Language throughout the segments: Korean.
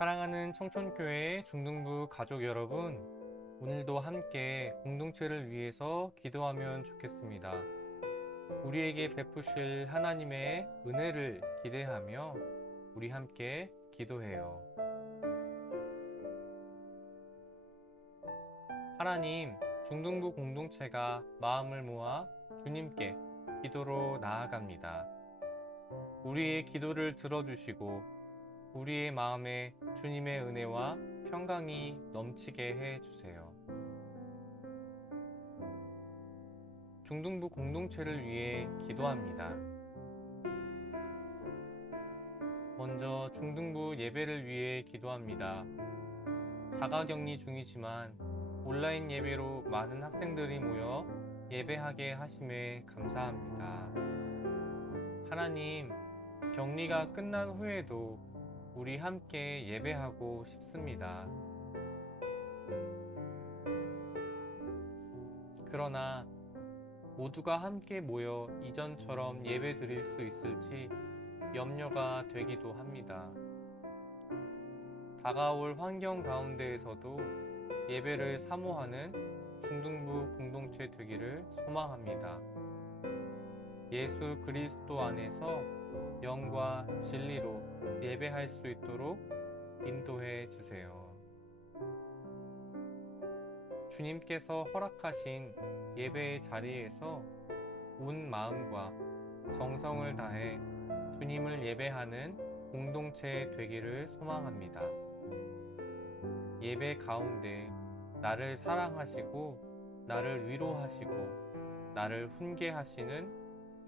사랑하는 청천교회 중등부 가족 여러분, 오늘도 함께 공동체를 위해서 기도하면 좋겠습니다. 우리에게 베푸실 하나님의 은혜를 기대하며 우리 함께 기도해요. 하나님, 중등부 공동체가 마음을 모아 주님께 기도로 나아갑니다. 우리의 기도를 들어주시고 우리의 마음에 주님의 은혜와 평강이 넘치게 해 주세요. 중등부 공동체를 위해 기도합니다. 먼저 중등부 예배를 위해 기도합니다. 자가 격리 중이지만 온라인 예배로 많은 학생들이 모여 예배하게 하심에 감사합니다. 하나님, 격리가 끝난 후에도 우리 함께 예배하고 싶습니다. 그러나 모두가 함께 모여 이전처럼 예배 드릴 수 있을지 염려가 되기도 합니다. 다가올 환경 가운데에서도 예배를 사모하는 중등부 공동체 되기를 소망합니다. 예수 그리스도 안에서 영과 진리로 예배할 수 있도록 인도해 주세요. 주님께서 허락하신 예배의 자리에서 온 마음과 정성을 다해 주님을 예배하는 공동체 되기를 소망합니다. 예배 가운데 나를 사랑하시고 나를 위로하시고 나를 훈계하시는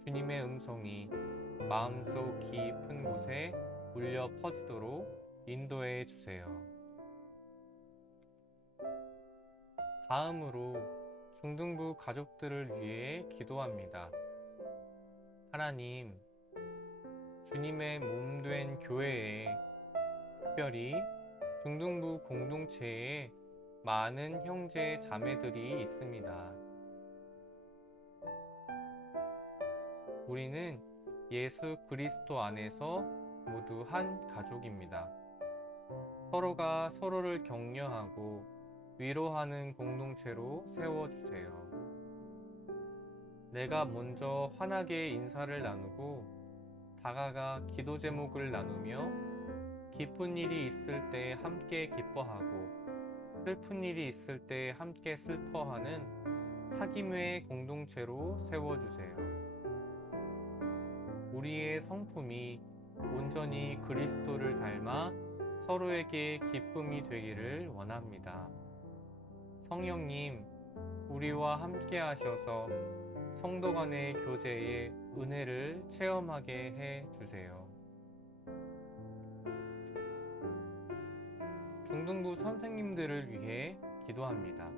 주님의 음성이 마음속 깊은 곳에 울려 퍼지도록 인도해 주세요. 다음으로 중등부 가족들을 위해 기도합니다. 하나님, 주님의 몸 된 교회에 특별히 중등부 공동체에 많은 형제 자매들이 있습니다. 우리는 예수 그리스도 안에서 모두 한 가족입니다. 서로가 서로를 격려하고 위로하는 공동체로 세워주세요. 내가 먼저 환하게 인사를 나누고 다가가 기도 제목을 나누며 기쁜 일이 있을 때 함께 기뻐하고 슬픈 일이 있을 때 함께 슬퍼하는 사귐의 공동체로 세워주세요. 우리의 성품이 온전히 그리스도를 닮아 서로에게 기쁨이 되기를 원합니다. 성령님, 우리와 함께 하셔서 성도 간의 교제의 은혜를 체험하게 해 주세요. 중등부 선생님들을 위해 기도합니다.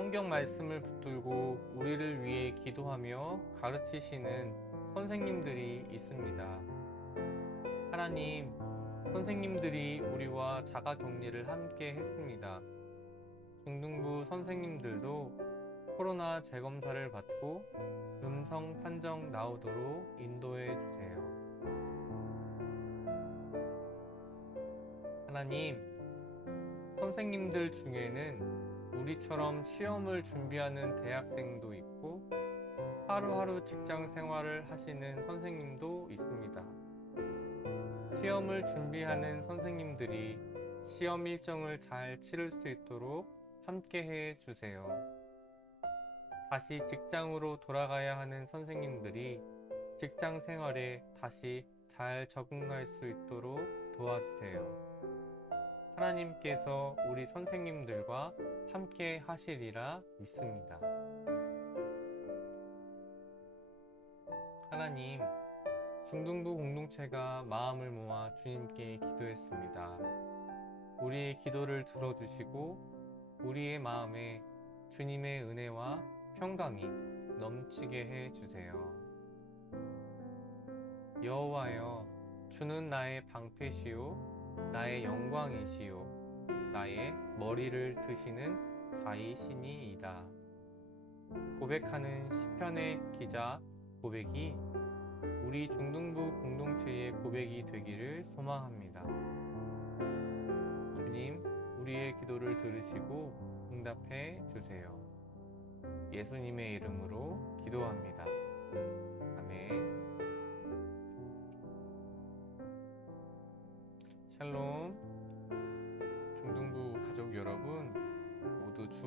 성경 말씀을 붙들고 우리를 위해 기도하며 가르치시는 선생님들이 있습니다. 하나님, 선생님들이 우리와 자가 격리를 함께 했습니다. 중등부 선생님들도 코로나 재검사를 받고 음성 판정 나오도록 인도해 주세요. 하나님, 선생님들 중에는 우리처럼 시험을 준비하는 대학생도 있고 하루하루 직장 생활을 하시는 선생님도 있습니다. 시험을 준비하는 선생님들이 시험 일정을 잘 치를 수 있도록 함께 해 주세요. 다시 직장으로 돌아가야 하는 선생님들이 직장 생활에 다시 잘 적응할 수 있도록 도와주세요. 하나님께서 우리 선생님들과 함께 하시리라 믿습니다. 하나님, 중등부 공동체가 마음을 모아 주님께 기도했습니다. 우리의 기도를 들어주시고 우리의 마음에 주님의 은혜와 평강이 넘치게 해 주세요. 여호와여, 주는 나의 방패시요 나의 영광이시요 나의 머리를 드시는 자이시니이다. 고백하는 시편의 기자 고백이 우리 중등부 공동체의 고백이 되기를 소망합니다. 주님, 우리의 기도를 들으시고 응답해 주세요. 예수님의 이름으로 기도합니다. 아멘. 샬롬.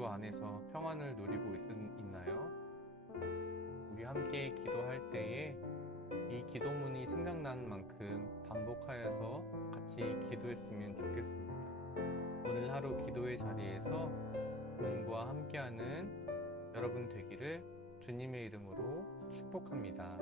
안에서 평안을 누리고 있, 있나요? 우리 함께 기도할 때에 이 기도문이 생각나는 만큼 반복하여서 같이 기도했으면 좋겠습니다. 오늘 하루 기도의 자리에서 주님과 함께하는 여러분 되기를 주님의 이름으로 축복합니다.